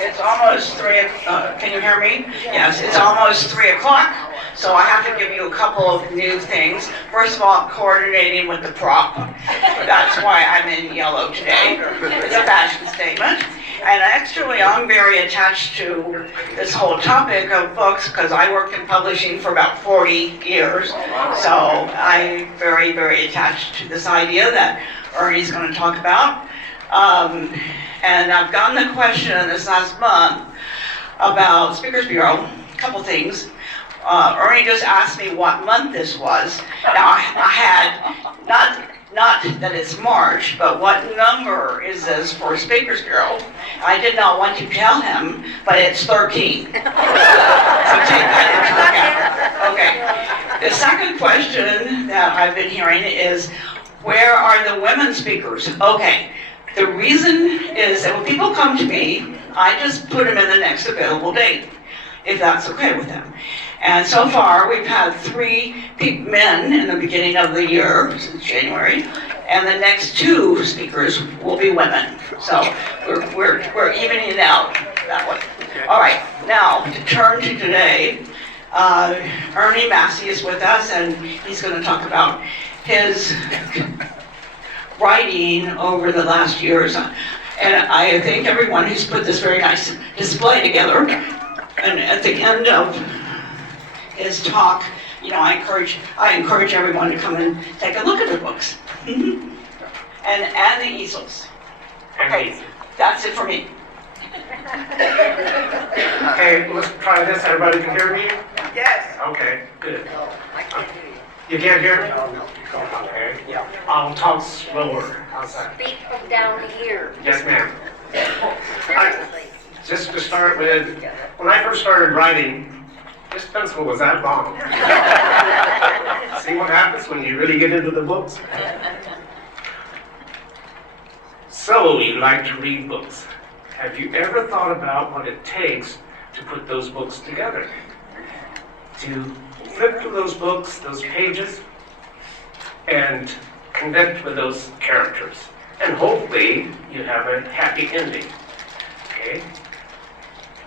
It's almost 3, can you hear me? Yes, it's almost 3 o'clock, so I have to give you a couple of new things. First of all, I'm coordinating with the prop. That's why I'm in yellow today. It's a fashion statement. And actually, I'm very attached to this whole topic of books because I worked in publishing for about 40 years. So I'm very, very attached to this idea that Ernie's going to talk about. And I've gotten a question this last month about Speakers Bureau, a couple things. Ernie just asked me what month this was. Now I had, not that it's March, but what number is this for Speakers Bureau? I did not want to tell him, but it's 13. So take that into account. Okay. The second question that I've been hearing is, where are the women speakers? Okay. The reason is that when people come to me, I just put them in the next available date, if that's okay with them. And so far, we've had 3 men in the beginning of the year, since January, and the next 2 speakers will be women. So we're evening it out that way. All right, now to turn to today, Ernie Massey is with us, and he's going to talk about his writing over the last years. And I thank everyone who's put this very nice display together. And at the end of his talk, you know, I encourage everyone to come and take a look at the books. and the easels. Okay, that's it for me. Okay, let's try this. Everybody can hear me? Yes. Okay, good. You can't hear me? No. Okay. Yeah. I'll talk slower. How's that? Speak from down here. Yes, ma'am. Seriously. Just to start with, when I first started writing, this pencil was that long. See what happens when you really get into the books? So, you like to read books. Have you ever thought about what it takes to put those books together? To flip through those books, those pages, and connect with those characters. And hopefully, you have a happy ending. Okay?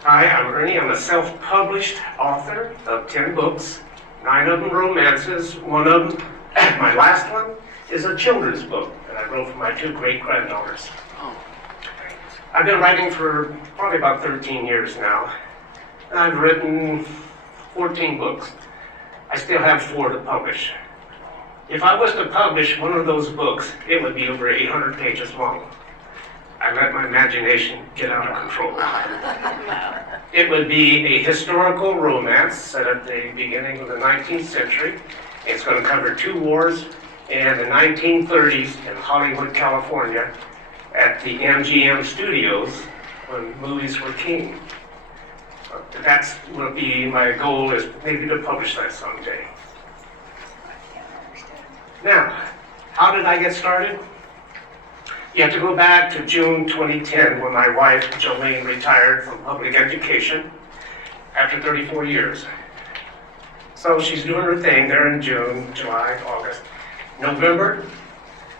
Hi, I'm Ernie. I'm a self-published author of 10 books, 9 of them romances. One of them, my last one, is a children's book that I wrote for my 2 great-granddaughters. I've been writing for probably about 13 years now. And I've written 14 books. I still have 4 to publish. If I was to publish one of those books, it would be over 800 pages long. I let my imagination get out of control. It would be a historical romance set at the beginning of the 19th century. It's going to cover 2 wars in the 1930s in Hollywood, California, at the MGM studios when movies were king. That's will be my goal, is maybe to publish that someday. Now, how did I get started? You have to go back to June 2010 when my wife, Jolene, retired from public education after 34 years. So she's doing her thing there in June, July, August. November,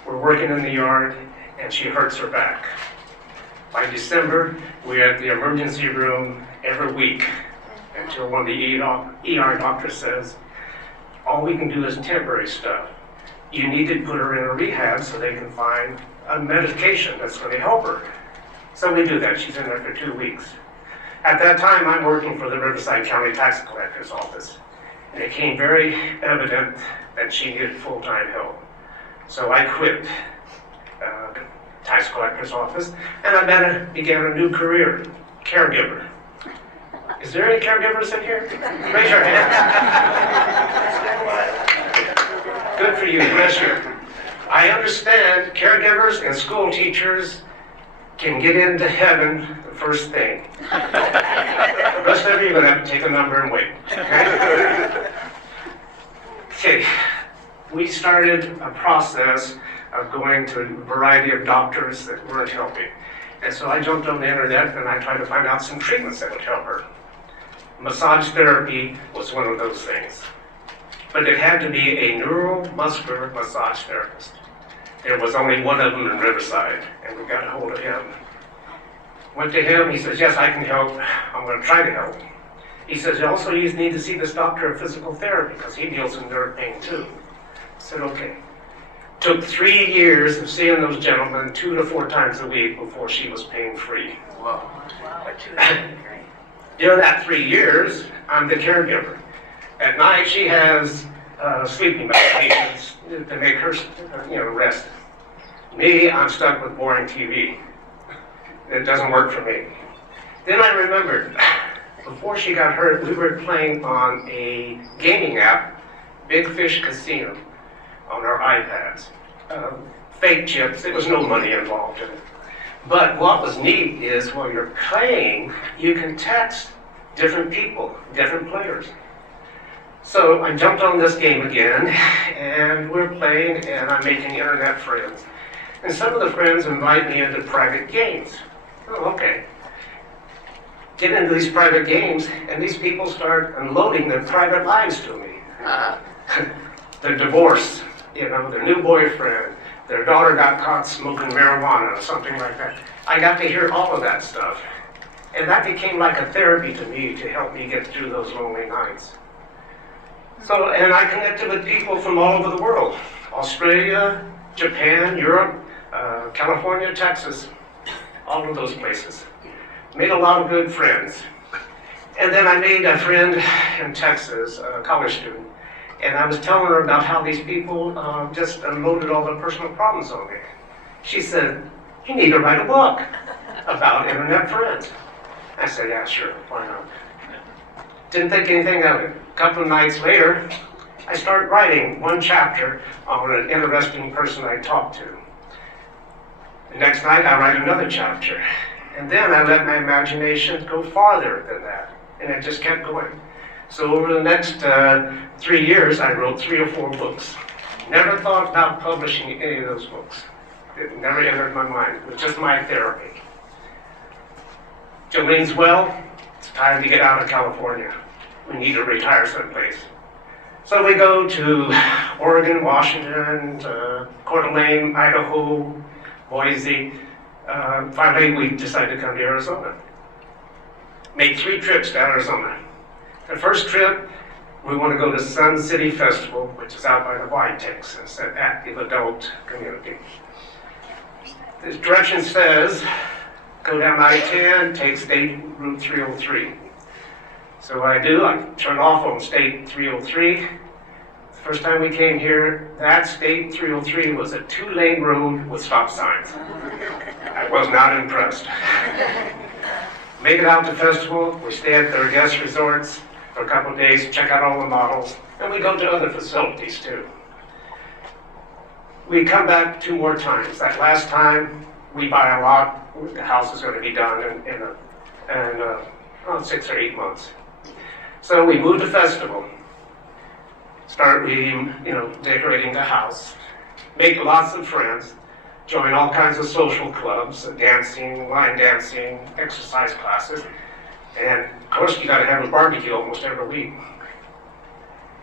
we're working in the yard and she hurts her back. By December, we're at the emergency room every week until one of the ER doctors says, all we can do is temporary stuff. You need to put her in a rehab so they can find a medication that's going to help her. So we do that. She's in there for 2 weeks. At that time, I'm working for the Riverside County Tax Collector's Office. And it became very evident that she needed full-time help. So I quit the Tax Collector's Office, and I began a new career, caregiver. Is there any caregivers in here? Raise your hands. Good for you, bless you. I understand caregivers and school teachers can get into heaven the first thing. The rest of you are going to have to take a number and wait. Okay, we started a process of going to a variety of doctors that weren't helping. And so I jumped on the internet and I tried to find out some treatments that would help her. Massage therapy was one of those things. But it had to be a neuromuscular massage therapist. There was only one of them in Riverside, and we got a hold of him. Went to him, he says, yes, I can help. I'm going to try to help. He says, also you need to see this doctor of physical therapy because he deals in nerve pain too. I said, okay. Took 3 years of seeing those gentlemen 2 to 4 times a week before she was pain-free. Wow. During that 3 years, I'm the caregiver. At night, she has sleeping medications to make her, rest. Me, I'm stuck with boring TV. It doesn't work for me. Then I remembered, before she got hurt, we were playing on a gaming app, Big Fish Casino, on our iPads. Fake chips, there was no money involved in it. But what was neat is while you're playing, you can text different people, different players. So I jumped on this game again, and we're playing, and I'm making internet friends. And some of the friends invite me into private games. Oh, okay. Get into these private games, and these people start unloading their private lives to me. Their divorce, their new boyfriend, their daughter got caught smoking marijuana or something like that. I got to hear all of that stuff. And that became like a therapy to me to help me get through those lonely nights. So, and I connected with people from all over the world. Australia, Japan, Europe, California, Texas, all of those places. Made a lot of good friends. And then I made a friend in Texas, a college student, and I was telling her about how these people just unloaded all their personal problems on me. She said, you need to write a book about internet friends. I said, yeah, sure, why not? Didn't think anything of it. A couple of nights later, I started writing one chapter on an interesting person I talked to. The next night, I write another chapter. And then I let my imagination go farther than that. And it just kept going. So over the next 3 years, I wrote 3 or 4 books. Never thought about publishing any of those books. It never entered my mind. It was just my therapy. Jolene's well, it's time to get out of California. We need to retire someplace. So we go to Oregon, Washington, Coeur d'Alene, Idaho, Boise. Finally, we decided to come to Arizona. Made 3 trips to Arizona. The first trip, we want to go to Sun City Festival, which is out by the Y, Texas, an active adult community. The direction says, go down I-10, take State Route 303. So what I do, I turn off on State 303. The first time we came here, that State 303 was a 2-lane road with stop signs. I was not impressed. Make it out to festival, we stay at their guest resorts for a couple of days, check out all the models, and we go to other facilities too. We come back 2 more times. That last time, we buy a lot. The house is going to be done in 6 or 8 months. So we move to festival. Start decorating the house. Make lots of friends. Join all kinds of social clubs, dancing, line dancing, exercise classes. And of course, you got to have a barbecue almost every week.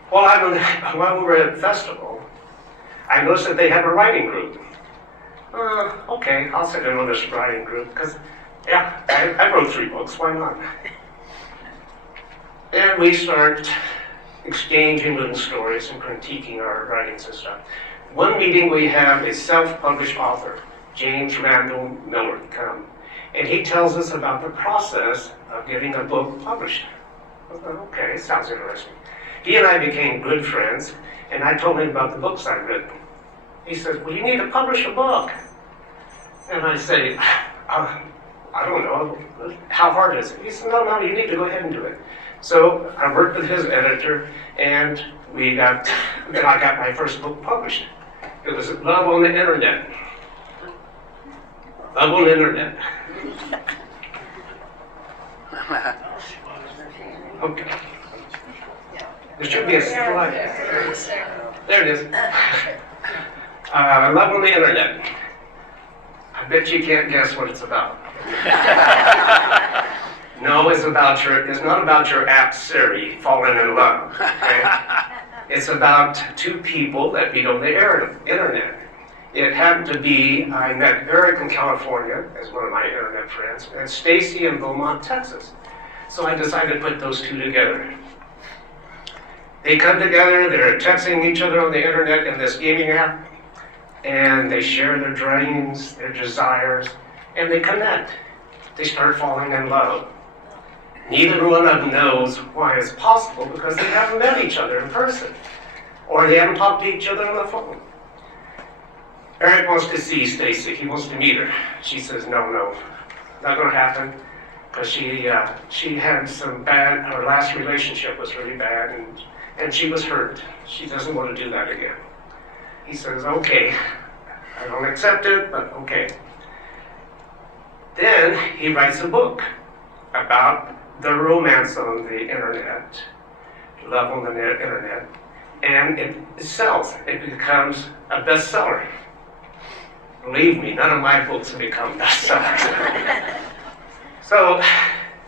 While we were at festival, I noticed that they have a writing group. Okay, I'll sit in on this writing group because, yeah, I wrote 3 books, why not? And we start exchanging little stories and critiquing our writings and stuff. One meeting we have a self-published author, James Randall Miller, come, and he tells us about the process of getting a book published. I thought, okay, sounds interesting. He and I became good friends, and I told him about the books I'd written. He said, well, you need to publish a book. And I say, I don't know, how hard is it? He said, no, you need to go ahead and do it. So I worked with his editor, and then I got my first book published. It was Love on the Internet. Love on the Internet. Okay. There should be a slide. There it is. Love on the Internet. I bet you can't guess what it's about. No, it's not about your app Siri falling in love. Okay? It's about 2 people that meet on the internet. It happened to be, I met Eric in California as one of my internet friends, and Stacy in Beaumont, Texas. So I decided to put those two together. They come together, they're texting each other on the internet in this gaming app, and they share their dreams, their desires, and they connect. They start falling in love. Neither one of them knows why it's possible because they haven't met each other in person, or they haven't talked to each other on the phone. Eric wants to see Stacy. He wants to meet her. She says, no, not going to happen, because she had some bad, her last relationship was really bad, and she was hurt. She doesn't want to do that again. He says, okay, I don't accept it, but okay. Then he writes a book about the romance on the internet, love on the internet, and it sells. It becomes a bestseller. Believe me, none of my books have become bestsellers. So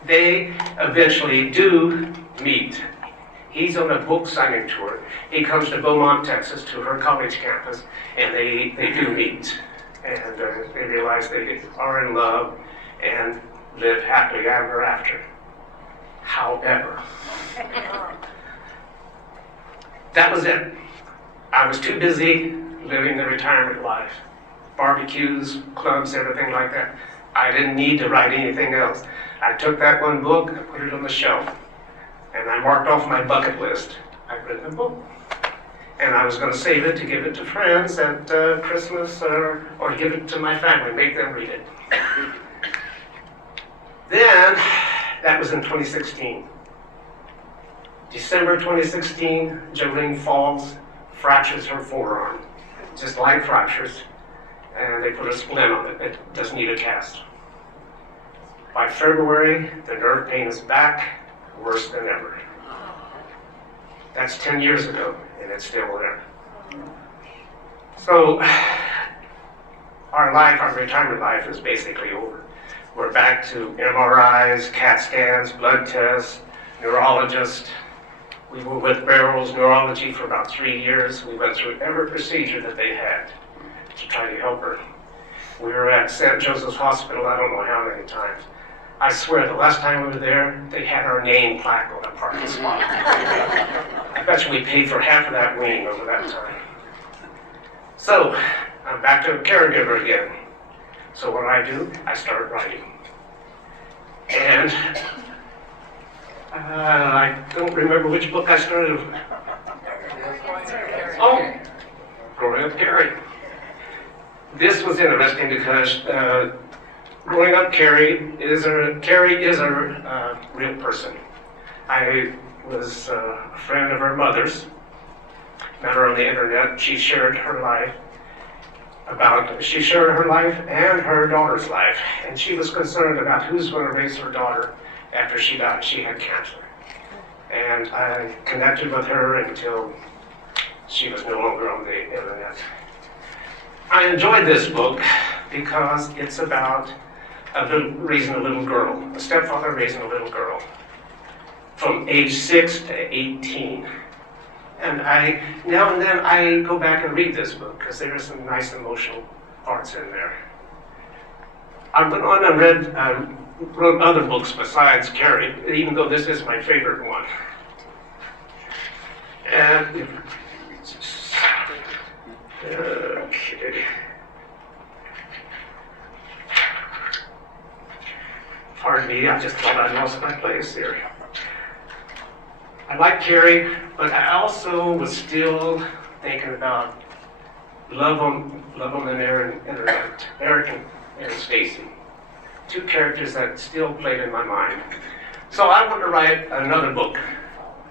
they eventually do meet. He's on a book signing tour. He comes to Beaumont, Texas, to her college campus, and they do meet. And they realize they are in love and live happily ever after. However, that was it. I was too busy living the retirement life. Barbecues, clubs, everything like that. I didn't need to write anything else. I took that one book and put it on the shelf. And I marked off my bucket list. I've written a book. And I was going to save it to give it to friends at Christmas or give it to my family, make them read it. Then, that was in 2016. December 2016, Jolene falls, fractures her forearm. Just light fractures. And they put a splint on it. It doesn't need a cast. By February, the nerve pain is back, worse than ever. That's 10 years ago, and it's still there. So, our life, our retirement life is basically over. We're back to MRIs, CAT scans, blood tests, neurologist. We were with Barrel's Neurology for about 3 years. We went through every procedure that they had to try to help her. We were at St. Joseph's Hospital, I don't know how many times. I swear, the last time we were there, they had our name plaque on a parking spot. I bet you we paid for half of that wing over that time. So, I'm back to a caregiver again. So what do? I start writing. And I don't remember which book I started. Oh, Growing Up Carrie. This was interesting because growing up, Carrie is a real person. I was a friend of her mother's, met her on the internet. She shared her life and her daughter's life, and she was concerned about who's going to raise her daughter after she died. She had cancer. And I connected with her until she was no longer on the internet. I enjoyed this book because it's about raising a little girl, a stepfather raising a little girl from age 6 to 18. And now and then I go back and read this book because there are some nice emotional parts in there. I went on and wrote other books besides Carrie, even though this is my favorite one. And okay. Pardon me, I just thought I lost my place here. I like Carrie, but I also was still thinking about love on the internet. Eric and Stacy, two characters that still played in my mind. So I want to write another book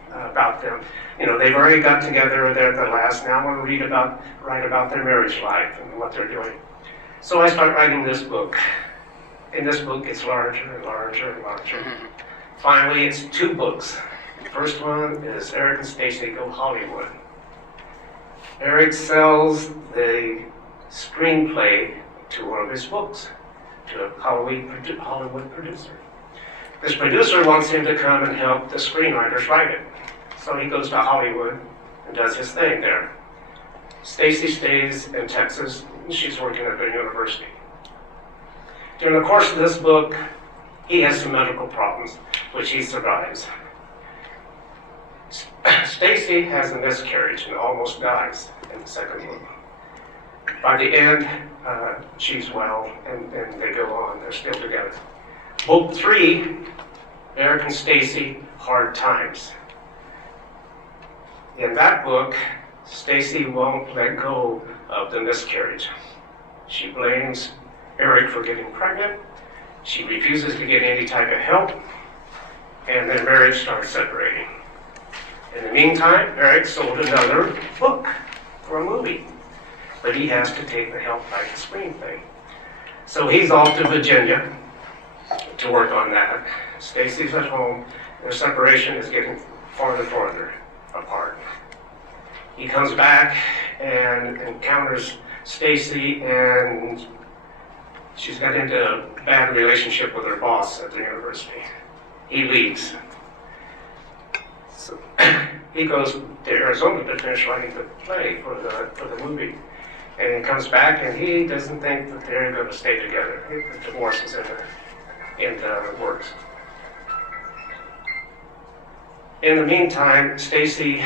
about them. You know, they've already got together, they're at their last. Now I want to write about their marriage life and what they're doing. So I start writing this book. And this book gets larger and larger and larger. Finally, it's 2 books. The first one is Eric and Stacy Go Hollywood. Eric sells the screenplay to one of his books, to a Hollywood producer. This producer wants him to come and help the screenwriters write it. So he goes to Hollywood and does his thing there. Stacy stays in Texas, and she's working at the university. During the course of this book, he has some medical problems, which he survives. Stacy has a miscarriage and almost dies in the second book. By the end, she's well, and they go on. They're still together. Book 3, Eric and Stacy, Hard Times. In that book, Stacy won't let go of the miscarriage. She blames Eric for getting pregnant. She refuses to get any type of help, and their marriage starts separating. In the meantime, Eric sold another book for a movie, but he has to take the help like the screenplay. So he's off to Virginia to work on that. Stacy's at home. Their separation is getting farther and farther apart. He comes back and encounters Stacy, and she's got into a bad relationship with her boss at the university. He leaves. So he goes to Arizona to finish writing the play for the movie. And he comes back, and he doesn't think that they're going to stay together. The divorce is in the works. In the meantime, Stacy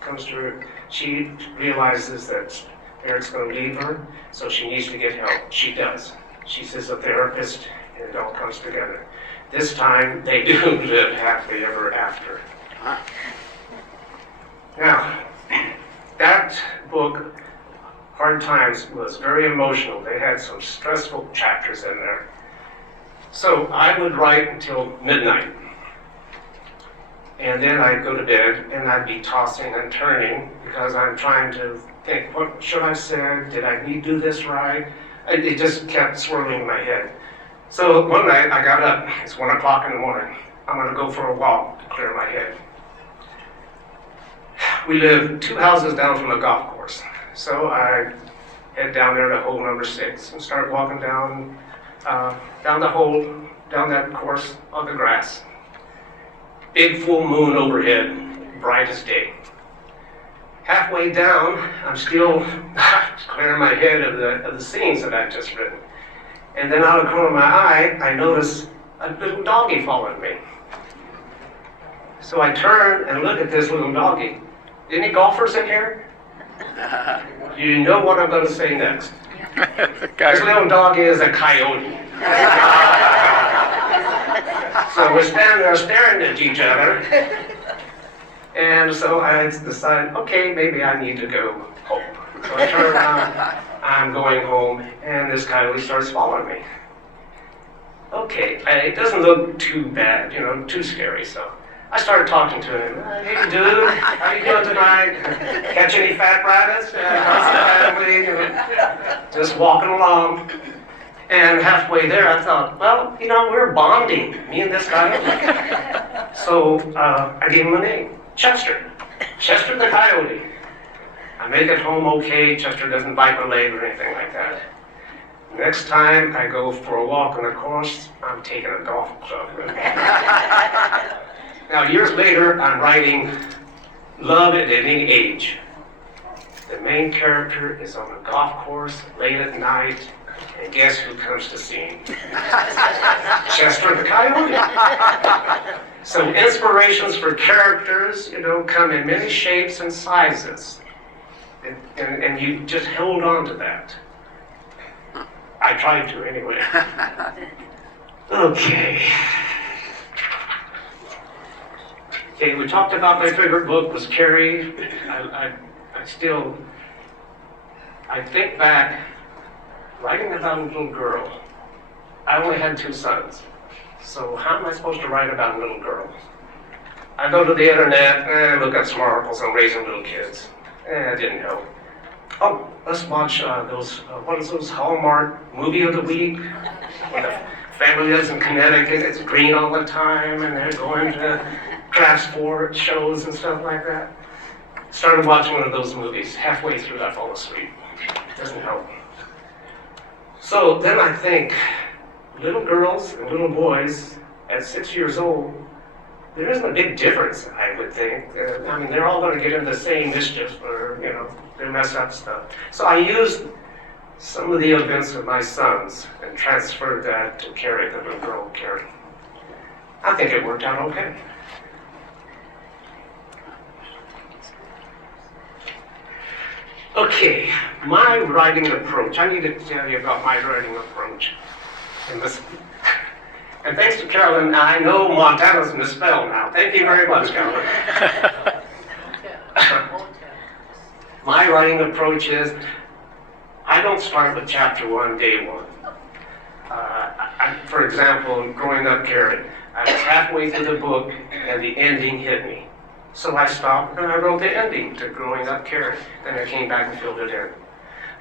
comes to her. She realizes that Eric's going to leave her, so she needs to get help. She does. She sees a therapist, and it all comes together. This time, they do live happily ever after. Now, that book, Hard Times, was very emotional. They had some stressful chapters in there. So I would write until midnight. And then I'd go to bed, and I'd be tossing and turning because I'm trying to think, what should I say? Did I do this right? It just kept swirling in my head. So one night I got up. It's 1 o'clock in the morning. I'm going to go for a walk to clear my head. We live 2 houses down from a golf course. So I head down there to hole number 6 and start walking down that course on the grass. Big full moon overhead, bright as day. Halfway down, I'm still clearing my head of the scenes that I've just written. And then out of the corner of my eye, I notice a little doggy following me. So I turn and look at this little doggy. Any golfers in here? You know what I'm going to say next. This little doggy is a coyote. So we're standing there staring at each other. And so I decide, okay, maybe I need to go home. So I turn around, I'm going home, and this coyote starts following me. Okay, it doesn't look too bad, too scary, so I started talking to him. Hey, dude, how you doing tonight? Catch any fat rabbits? How's the family? Just walking along. And halfway there, I thought, well, we're bonding, me and this guy. So I gave him a name, Chester. Chester the Coyote. I make it home okay. Chester doesn't bite my leg or anything like that. Next time I go for a walk on the course, I'm taking a golf club with me. Now, years later, I'm writing Love at Any Age. The main character is on a golf course late at night, and guess who comes to scene? Chester the Coyote. So inspirations for characters, come in many shapes and sizes. And you just hold on to that. I tried to anyway. Okay, we talked about my favorite book was Carrie. I think back, writing about a little girl. I only had 2 sons. So how am I supposed to write about a little girl? I go to the internet, look up some articles on raising little kids. It didn't help. Oh, let's watch those Hallmark movie of the week? When the family lives in Connecticut, it's green all the time, and they're going to craft sport shows and stuff like that. Started watching one of those movies. Halfway through, I fall asleep. Doesn't help. So then I think, little girls and little boys at 6 years old, there isn't a big difference, I would think. They're all going to get into the same mischief or, their messed up stuff. So I used some of the events of my sons and transferred that to Carrie, the little girl, Carrie. I think it worked out okay. Okay, my writing approach. I need to tell you about my writing approach. And thanks to Carolyn, I know Montana's misspelled now. Thank you very much, Carolyn. My writing approach is, I don't start with chapter 1, day 1. For example, growing up Carrie, I was halfway through the book and the ending hit me. So I stopped and I wrote the ending to Growing Up Carrie. Then I came back and filled it in.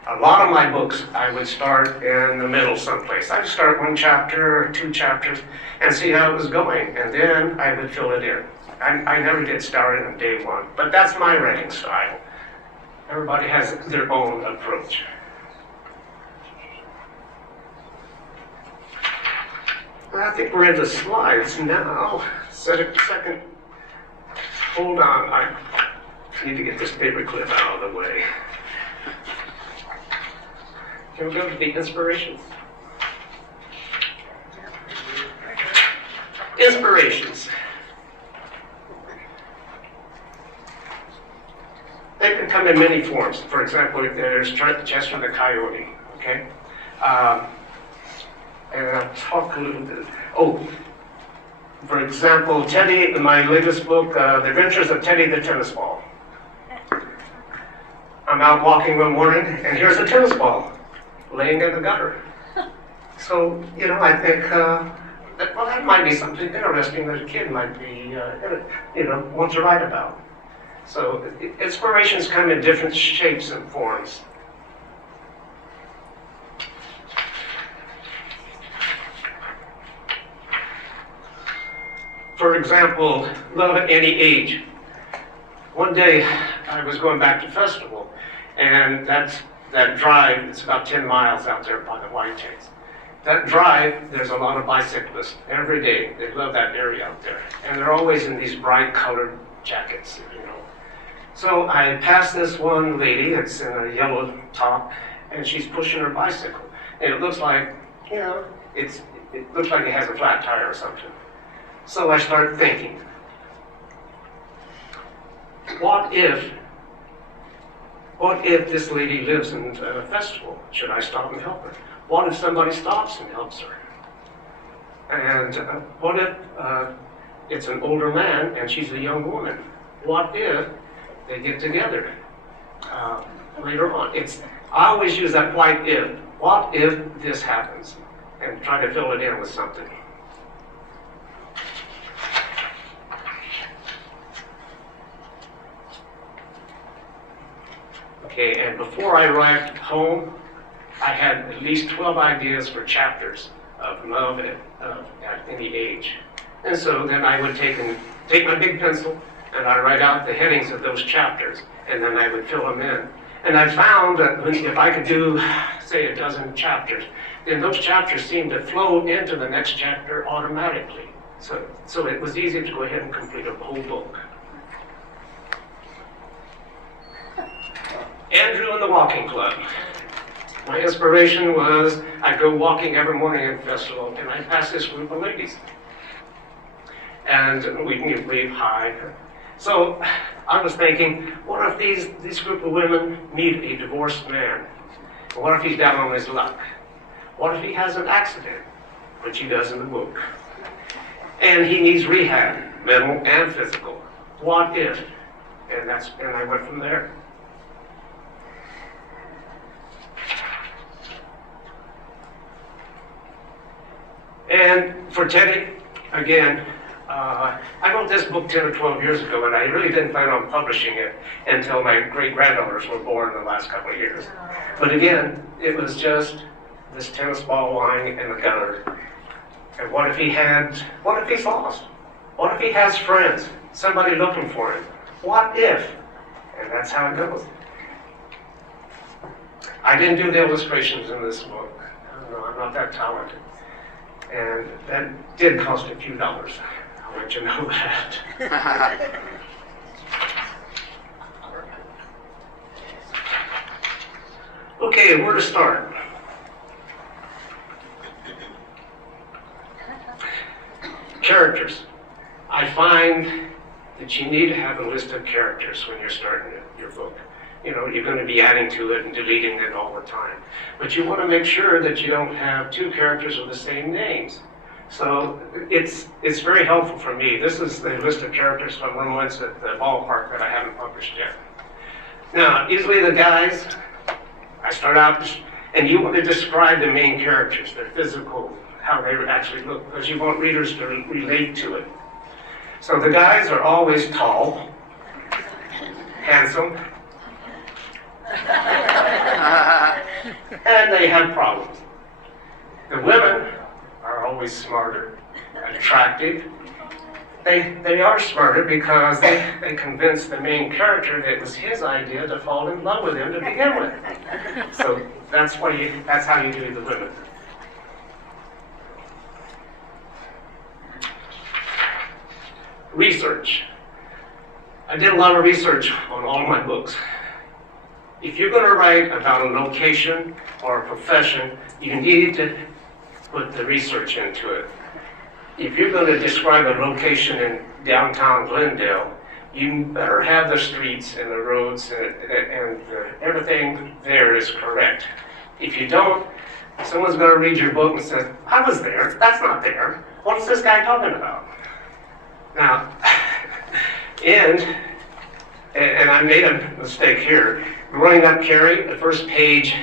A lot of my books, I would start in the middle someplace. I'd start 1 chapter or 2 chapters and see how it was going, and then I would fill it in. I never did start it on day 1, but that's my writing style. Everybody has their own approach. I think we're in the slides now. Second. Hold on, I need to get this paperclip out of the way. Can we go to the inspirations? Inspirations. They can come in many forms. For example, there's Chester the Coyote, okay? And I'll talk a little bit. For example, Teddy, my latest book, The Adventures of Teddy the Tennis Ball. I'm out walking one morning, and here's a tennis ball laying in the gutter. So, I think, that might be something interesting that a kid might be, want to write about. So, inspirations come in different shapes and forms. For example, love at any age. One day, I was going back to festival, and that drive, it's about 10 miles out there by the Whitetails. That drive, there's a lot of bicyclists every day. They love that area out there. And they're always in these bright colored jackets, So I passed this one lady, it's in a yellow top, and she's pushing her bicycle. And it looks like, it looks like it has a flat tire or something. So I started thinking, what if this lady lives in a festival? Should I stop and help her? What if somebody stops and helps her? And what if it's an older man and she's a young woman? What if they get together later on? I always use that what if. What if this happens? And try to fill it in with something. Okay, and before I arrived home, I had at least 12 ideas for chapters of love at any age. And so then I would take my big pencil and I write out the headings of those chapters, and then I would fill them in. And I found that if I could do, say, a dozen chapters, then those chapters seemed to flow into the next chapter automatically. So it was easy to go ahead and complete a whole book. Andrew and the Walking Club. My inspiration was I'd go walking every morning at festival, and I'd pass this group of ladies. And we'd wave hi. So I was thinking, what if these group of women meet a divorced man? What if he's down on his luck? What if he has an accident, which he does in the book? And he needs rehab, mental and physical. What if? And I went from there. And for Teddy, again, I wrote this book 10 or 12 years ago, and I really didn't plan on publishing it until my great-granddaughters were born in the last couple of years. But again, it was just this tennis ball lying in the gutter. And what if he's lost? What if he has friends, somebody looking for him? What if? And that's how it goes. I didn't do the illustrations in this book. I'm not that talented. And that did cost a few dollars. I'll let you know that. Okay, where to start? characters. I find that you need to have a list of characters when you're starting your book. You know, you're going to be adding to it and deleting it all the time. But you want to make sure that you don't have two characters with the same names. So it's very helpful for me. This is the list of characters from Romance at the ballpark that I haven't published yet. Now, usually the guys, I start out, and you want to describe the main characters, their physical, how they actually look, because you want readers to relate to it. So the guys are always tall, handsome, and they have problems. The women are always smarter, attractive. They are smarter because they convinced the main character that it was his idea to fall in love with him to begin with. So that's how you do the women. Research. I did a lot of research on all my books. If you're going to write about a location or a profession, you need to put the research into it. If you're going to describe a location in downtown Glendale, you better have the streets and the roads and everything there is correct. If you don't, someone's going to read your book and say, I was there, that's not there. What's this guy talking about? Now, and I made a mistake here. Growing up, Carrie, the first page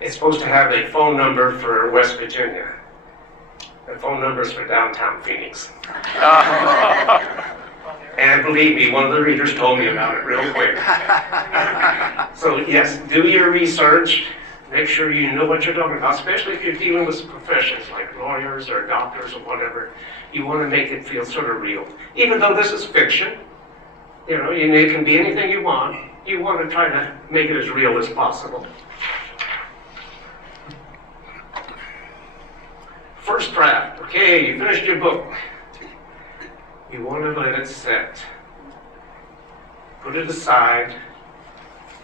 is supposed to have a phone number for West Virginia. The phone number is for downtown Phoenix. And believe me, one of the readers told me about it real quick. So yes, do your research. Make sure you know what you're talking about, especially if you're dealing with professions like lawyers or doctors or whatever. You want to make it feel sort of real. Even though this is fiction, you know, it can be anything you want. You want to try to make it as real as possible. First draft. Okay, you finished your book. You want to let it set. Put it aside,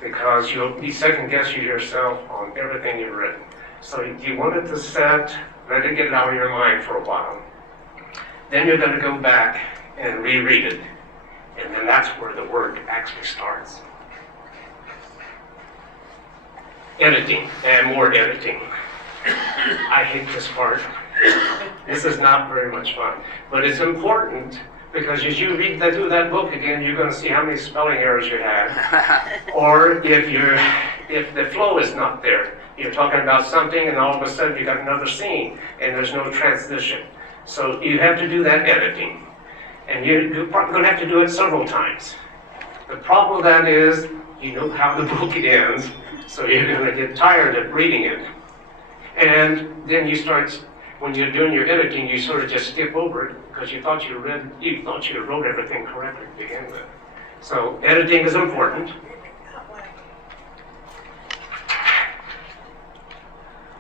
because you'll be second-guessing yourself on everything you've written. So you want it to set, let it get out of your mind for a while. Then you're going to go back and reread it. And then that's where the work actually starts. Editing, and more editing. I hate this part. This is not very much fun. But it's important, because as you read through that book again, you're going to see how many spelling errors you had. Or if the flow is not there. You're talking about something and all of a sudden you got another scene and there's no transition. So you have to do that editing. And you're probably going to have to do it several times. The problem with that is you know how the book ends, so you're going to get tired of reading it. And then you start, when you're doing your editing, you sort of just skip over it because you thought you wrote everything correctly to begin with. So editing is important.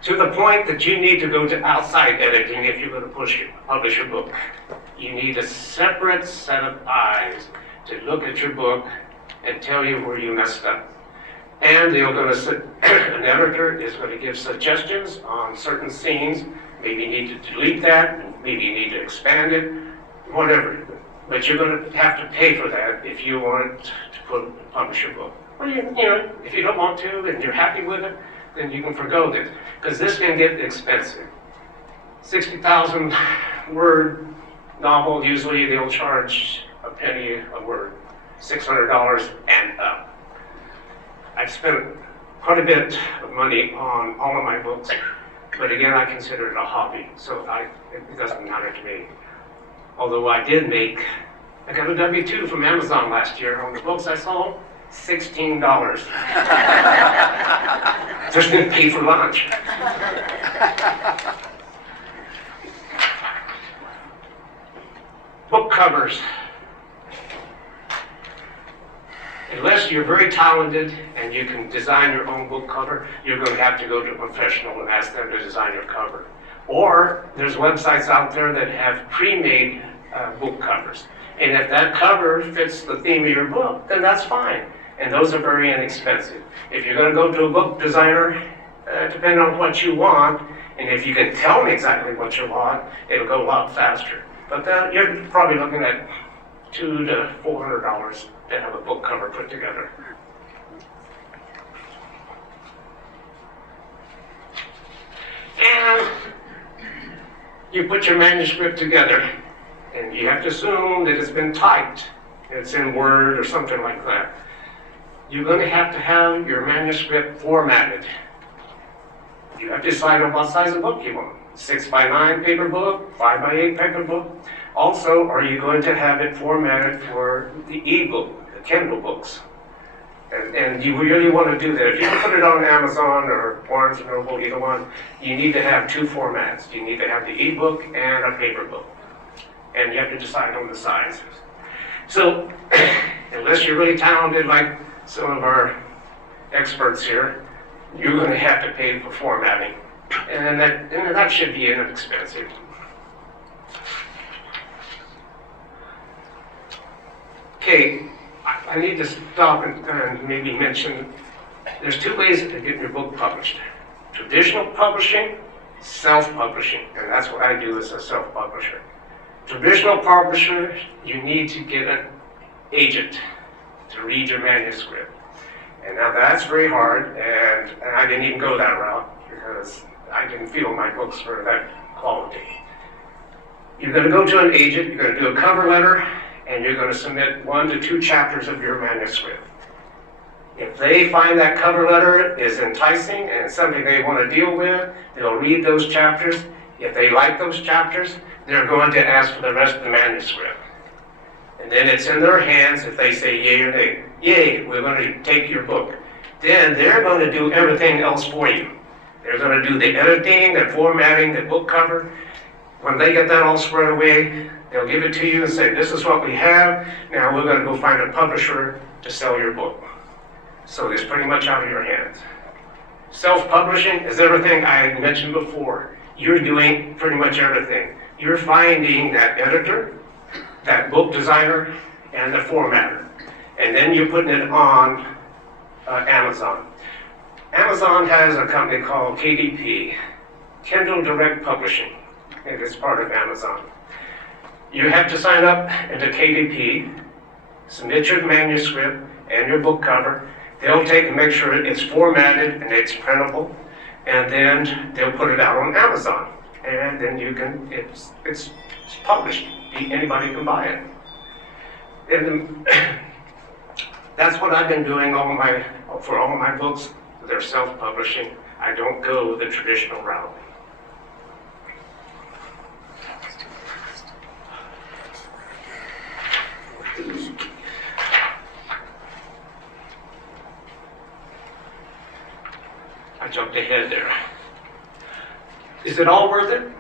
To the point that you need to go to outside editing if you're going to publish your book. You need a separate set of eyes to look at your book and tell you where you messed up. And an editor is going to give suggestions on certain scenes. Maybe you need to delete that, maybe you need to expand it, whatever. But you're going to have to pay for that if you want to publish your book. Well, if you don't want to and you're happy with it, then you can forgo this, because this can get expensive. 60,000 word novel, usually they'll charge a penny a word, $600 and up. I've spent quite a bit of money on all of my books, but again, I consider it a hobby, so it doesn't matter to me. Although I got a W-2 from Amazon last year on the books I sold, $16. Just didn't pay for lunch. Book covers. Unless you're very talented and you can design your own book cover, you're going to have to go to a professional and ask them to design your cover. Or there's websites out there that have pre-made book covers. And if that cover fits the theme of your book, then that's fine. And those are very inexpensive. If you're going to go to a book designer, depending on what you want, and if you can tell me exactly what you want, it'll go a lot faster. But you're probably looking at $200 to $400 to have a book cover put together. And you put your manuscript together, and you have to assume that it's been typed. It's in Word or something like that. You're going to have your manuscript formatted. You have to decide on what size of book you want. 6x9 paper book, 5x8 paper book. Also, are you going to have it formatted for the e-book, the Kindle books? And you really want to do that. If you put it on Amazon or Barnes & Noble, either one, you need to have two formats. You need to have the e-book and a paper book. And you have to decide on the size. So, unless you're really talented like some of our experts here, you're going to have to pay for formatting. And that should be inexpensive. Okay, I need to stop and maybe mention, there's two ways of getting your book published. Traditional publishing, self-publishing, and that's what I do as a self-publisher. Traditional publisher, you need to get an agent to read your manuscript. And now that's very hard, and I didn't even go that route because I didn't feel my books were that quality. You're going to go to an agent, you're going to do a cover letter, and you're going to submit 1 to 2 chapters of your manuscript. If they find that cover letter is enticing and something they want to deal with, they'll read those chapters. If they like those chapters, they're going to ask for the rest of the manuscript. And then it's in their hands if they say yay or nay. Yay, we're going to take your book. Then they're going to do everything else for you. They're going to do the editing, the formatting, the book cover. When they get that all squared away, they'll give it to you and say, this is what we have. Now we're going to go find a publisher to sell your book. So it's pretty much out of your hands. Self-publishing is everything I mentioned before. You're doing pretty much everything. You're finding that editor, that book designer, and the formatter. And then you're putting it on Amazon. Amazon has a company called KDP, Kindle Direct Publishing. It is part of Amazon. You have to sign up into KDP, submit your manuscript and your book cover. They'll take and make sure it's formatted and it's printable, and then they'll put it out on Amazon. And then you can, it's published. Anybody can buy it. And that's what I've been doing for all my books. They're self-publishing. I don't go the traditional route. I jumped ahead there. Is it all worth it?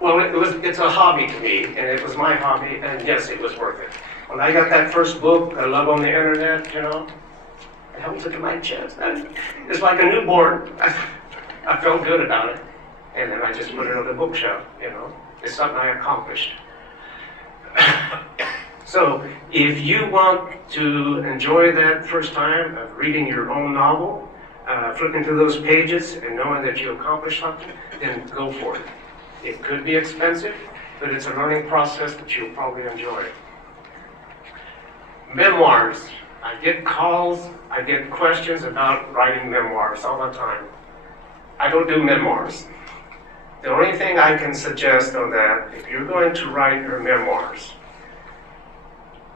Well, it's a hobby to me, and it was my hobby, and yes, it was worth it. When I got that first book, I Love on the Internet, I held it to my chest. It's like a newborn. I felt good about it. And then I just put it on the bookshelf, It's something I accomplished. So, if you want to enjoy that first time of reading your own novel, flipping through those pages and knowing that you accomplished something, then go for it. It could be expensive, but it's a learning process that you'll probably enjoy. Memoirs. I get calls, I get questions about writing memoirs all the time. I don't do memoirs. The only thing I can suggest on that, if you're going to write your memoirs,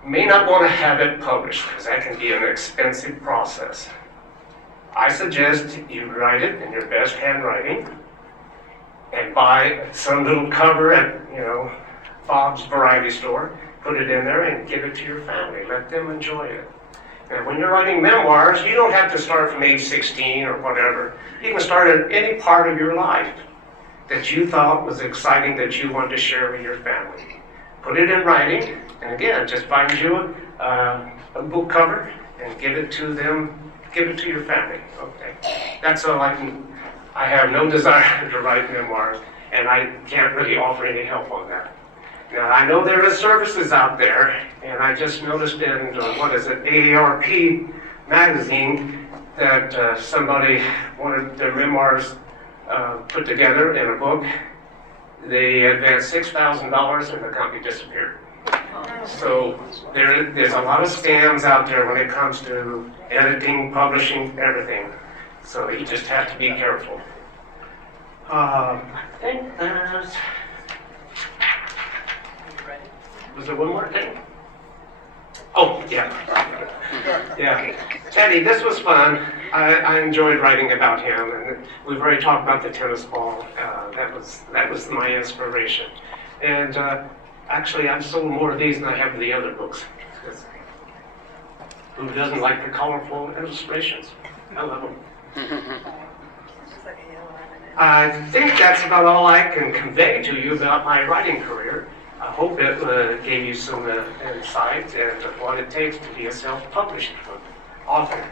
you may not want to have it published because that can be an expensive process. I suggest you write it in your best handwriting and buy some little cover at, Bob's Variety Store, put it in there and give it to your family. Let them enjoy it. And when you're writing memoirs, you don't have to start from age 16 or whatever. You can start at any part of your life that you thought was exciting that you wanted to share with your family. Put it in writing, and again, just find you a book cover and give it to them, give it to your family. Okay, that's all I can. I have no desire to write memoirs, and I can't really offer any help on that. Now, I know there are services out there, and I just noticed in, AARP magazine, that somebody wanted their memoirs put together in a book. They advanced $6,000 and the company disappeared. So there's a lot of scams out there when it comes to editing, publishing, everything. So you just have to be careful. I think was there one more thing? Oh, yeah. Yeah. Teddy, this was fun. I enjoyed writing about him, and we've already talked about the tennis ball. That was my inspiration. And actually, I've sold more of these than I have of the other books. Because who doesn't like the colorful illustrations? I love them. I think that's about all I can convey to you about my writing career. I hope it gave you some insight into what it takes to be a self-published author.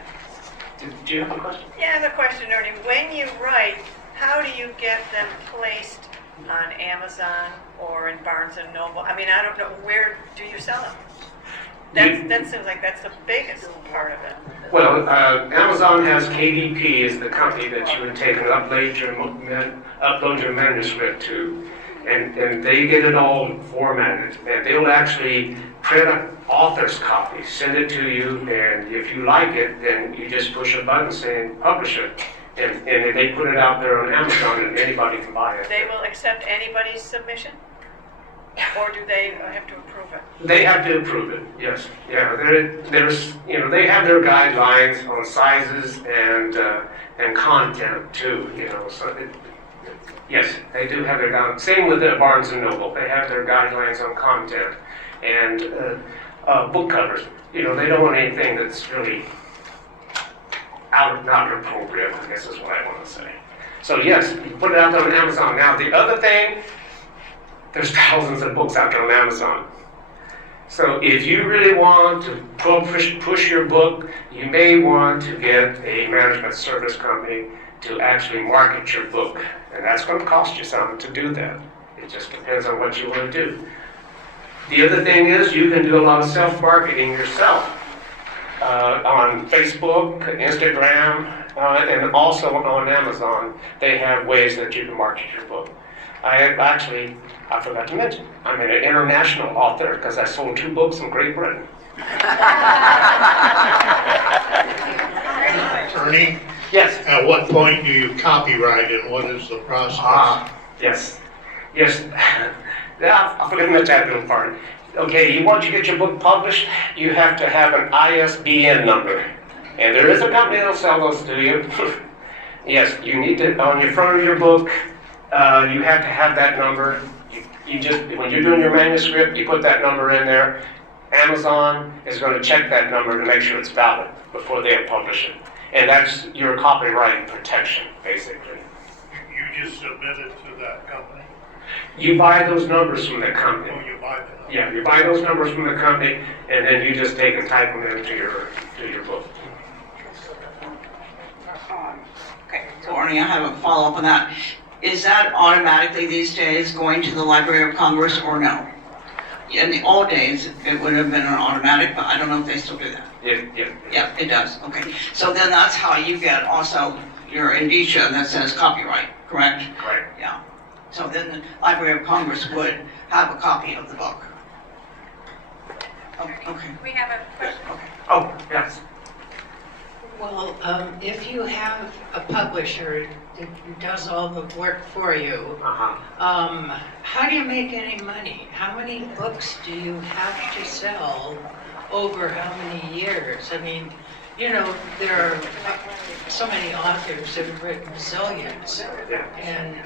Do you have a question? Yeah, I have a question, Ernie. When you write, how do you get them placed on Amazon or in Barnes and Noble? I mean, I don't know, where do you sell them? That seems like that's the biggest part of it. Well, Amazon has KDP as the company that you would take and upload your manuscript to. And they get it all formatted. And they'll actually print an author's copy, send it to you, and if you like it, then you just push a button saying publish it. And they put it out there on Amazon and anybody can buy it. They will accept anybody's submission? Or do they have to approve it? They have to approve it, yes. Yeah, there's, they have their guidelines on sizes and content too, so yes, they do have their guidelines. Same with the Barnes and Noble, they have their guidelines on content and book covers. They don't want anything that's really not appropriate, I guess is what I want to say. So yes, you put it out there on Amazon. Now the other thing, there's thousands of books out there on Amazon. So if you really want to push your book, you may want to get a management service company to actually market your book. And that's going to cost you something to do that. It just depends on what you want to do. The other thing is you can do a lot of self-marketing yourself on Facebook, Instagram, and also on Amazon. They have ways that you can market your book. I forgot to mention, I'm an international author because I sold 2 books in Great Britain. Ernie, Yes. at what point do you copyright and what is the process? Yes. Yeah, I forgot to mention that little part. Okay, you want to get your book published, you have to have an ISBN number. And there is a company that'll sell those to you. Yes, you need to, on your front of your book, you have to have that number. You just, when you're doing your manuscript, you put that number in there. Amazon is going to check that number to make sure it's valid before they publish it. And that's your copyright protection, basically. You just submit it to that company? You buy those numbers from the company. Oh, you buy them? Yeah, you buy those numbers from the company, and then you just take and type them into your book. Okay, so Ernie, I have a follow-up on that. Is that automatically these days going to the Library of Congress or no? In the old days, it would have been an automatic, but I don't know if they still do that. Yeah, it does, okay. So then that's how you get also your indicia that says copyright, correct? Correct. Yeah. So then the Library of Congress would have a copy of the book. Oh, okay. We have a question. Okay. Oh, yes. Well, if you have a publisher who does all the work for you, how do you make any money? How many books do you have to sell over how many years? I mean, there are so many authors that have written zillions, and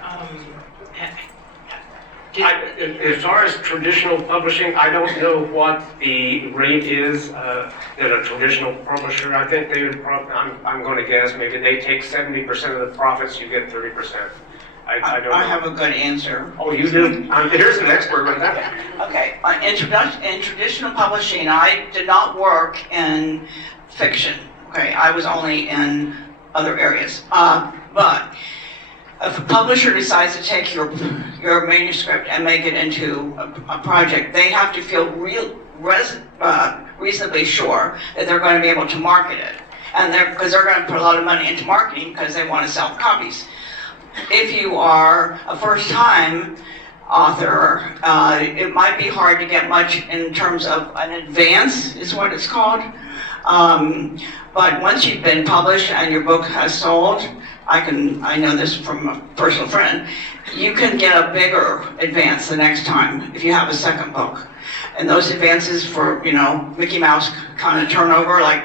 as far as traditional publishing, I don't know what the rate is that a traditional publisher, I think they would probably, I'm going to guess, maybe they take 70% of the profits, you get 30%. I don't know. I have a good answer. Oh, you do? Here's an expert right there. Okay, in traditional publishing, I did not work in fiction. Okay, I was only in other areas. But if a publisher decides to take your manuscript and make it into a project, they have to feel reasonably sure that they're going to be able to market it. And because they're going to put a lot of money into marketing because they want to sell copies. If you are a first-time author, it might be hard to get much in terms of an advance, is what it's called. But once you've been published and your book has sold, I know this from a personal friend, you can get a bigger advance the next time if you have a second book. And those advances for, Mickey Mouse kind of turnover, like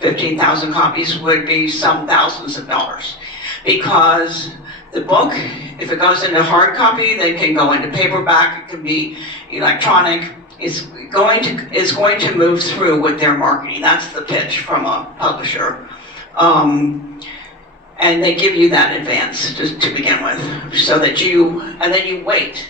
15,000 copies, would be some thousands of dollars. Because the book, if it goes into hard copy, then it can go into paperback, it can be electronic, it's going to move through with their marketing. That's the pitch from a publisher. And they give you that advance to begin with, so that and then you wait.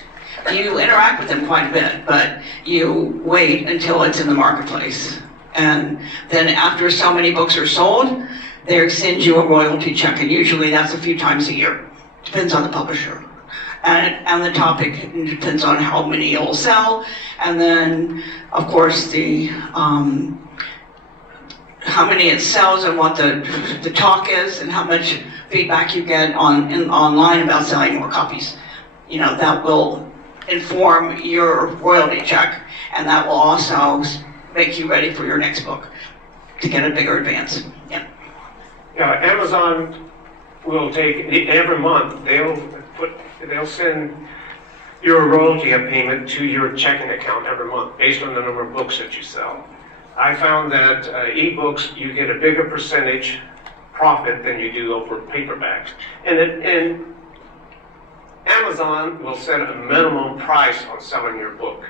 You interact with them quite a bit, but you wait until it's in the marketplace. And then after so many books are sold, they send you a royalty check, and usually that's a few times a year. Depends on the publisher. And the topic, it depends on how many you'll sell, and then, of course, how many it sells and what the talk is, and how much feedback you get online about selling more copies. That will inform your royalty check, and that will also make you ready for your next book to get a bigger advance. Yeah. Yeah, Amazon will take, every month, they'll send your royalty payment to your checking account every month based on the number of books that you sell. I found that ebooks, you get a bigger percentage profit than you do over paperbacks. And Amazon will set a minimum price on selling your book.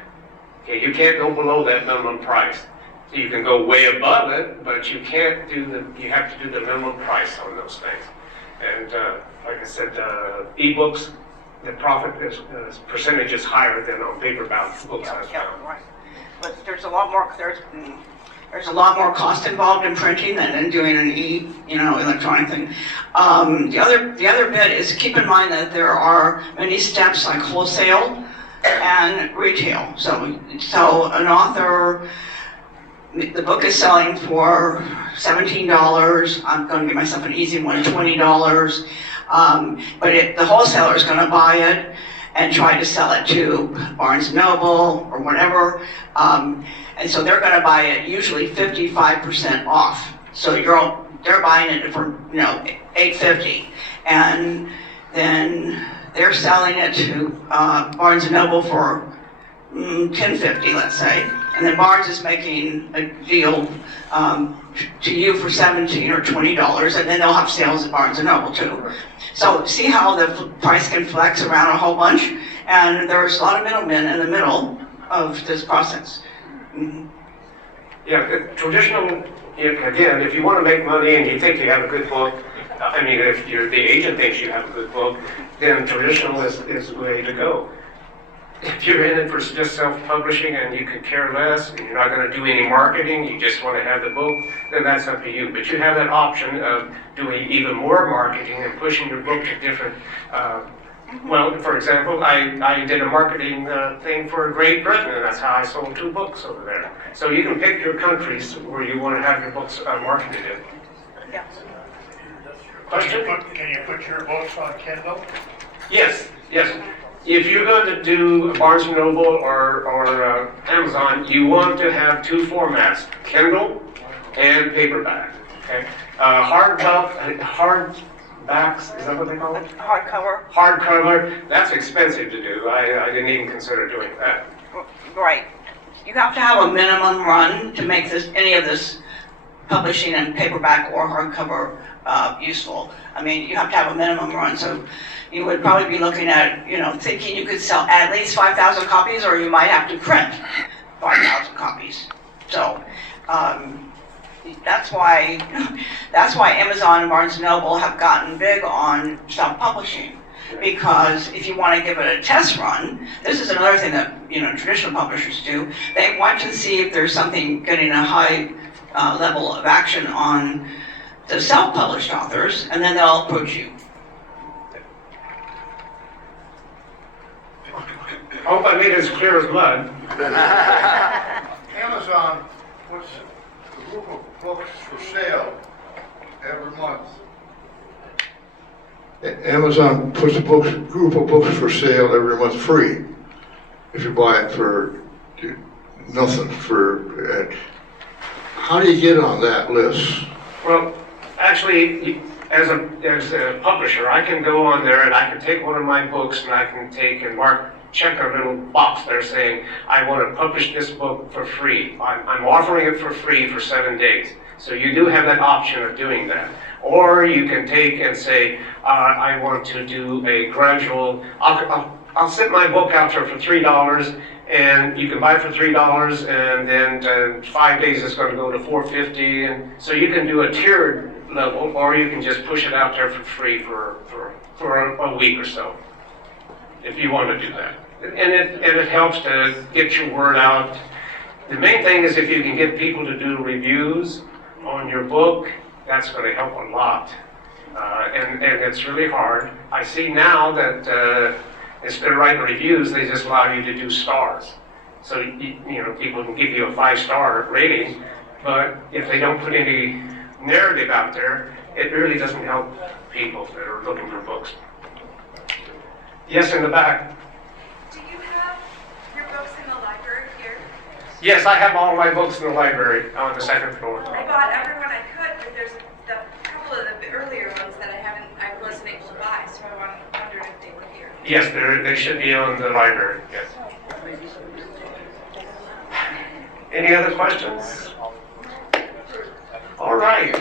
Okay, you can't go below that minimum price. So you can go way above it, but you can't you have to do the minimum price on those things. And like I said, ebooks, the profit percentage is higher than on paperback books. Yeah, right. But there's a lot more cost involved in printing than in doing an electronic thing. The other bit is keep in mind that there are many steps like wholesale and retail. So an author, the book is selling for $17. I'm going to give myself an easy one, $20. But the wholesaler is going to buy it and try to sell it to Barnes & Noble or whatever. And so they're going to buy it usually 55% off. So they're buying it for $8.50, and then they're selling it to Barnes & Noble for $10.50, let's say, and then Barnes is making a deal to you for $17 or $20, and then they'll have sales at Barnes & Noble too. So see how the price can flex around a whole bunch, and there's a lot of middlemen in the middle of this process. Mm-hmm. Yeah, traditional, again, if you want to make money and you think you have a good book, if the agent thinks you have a good book, then traditional is the way to go. If you're in it for just self-publishing and you could care less, and you're not going to do any marketing, you just want to have the book, then that's up to you. But you have that option of doing even more marketing and pushing your book to different, for example, I did a marketing thing for Great Britain, and that's how I sold 2 books over there. So you can pick your countries where you want to have your books marketed in. Yeah. Question? Can you put your books on Kindle? Yes. If you're going to do Barnes & Noble or Amazon, you want to have 2 formats, Kindle and paperback. Okay? Hardbacks, is that what they call it? Hardcover. Hardcover, that's expensive to do. I didn't even consider doing that. Right. You have to have a minimum run to make any of this publishing in paperback or hardcover useful. You have to have a minimum run, so you would probably be looking at, thinking you could sell at least 5,000 copies, or you might have to print 5,000 copies. So that's why Amazon and Barnes & Noble have gotten big on self-publishing. Because if you want to give it a test run, this is another thing that traditional publishers do. They want to see if there's something getting a high level of action on the self-published authors, and then they'll approach you. I hope I made it as clear as mud. Amazon puts a group of books for sale every month. Amazon puts a group of books for sale every month free. if you buy it for nothing how do you get on that list? Well, actually, as a publisher, I can go on there and I can take one of my books and I can take and check a little box there saying, I want to publish this book for free. I'm offering it for free for 7 days. So you do have that option of doing that. Or you can take and say, I want to do a gradual, I'll set my book out there for $3, and you can buy it for $3, and then 5 days it's going to go to $4.50, and so you can do a tiered level, or you can just push it out there for free for a week or so, if you want to do that. And it helps to get your word out. The main thing is if you can get people to do reviews on your book, that's going to help a lot. And it's really hard. I see now that instead of writing reviews, they just allow you to do stars. So, people can give you a 5-star rating, but if they don't put any narrative out there, it really doesn't help people that are looking for books. Yes, in the back. Do you have your books in the library here? Yes, I have all my books in the library on the second floor. I bought everyone I could, but there's a couple of the earlier ones that I wasn't able to buy, so I wondered if they were here. Yes, they should be on the library, yes. Any other questions? All right.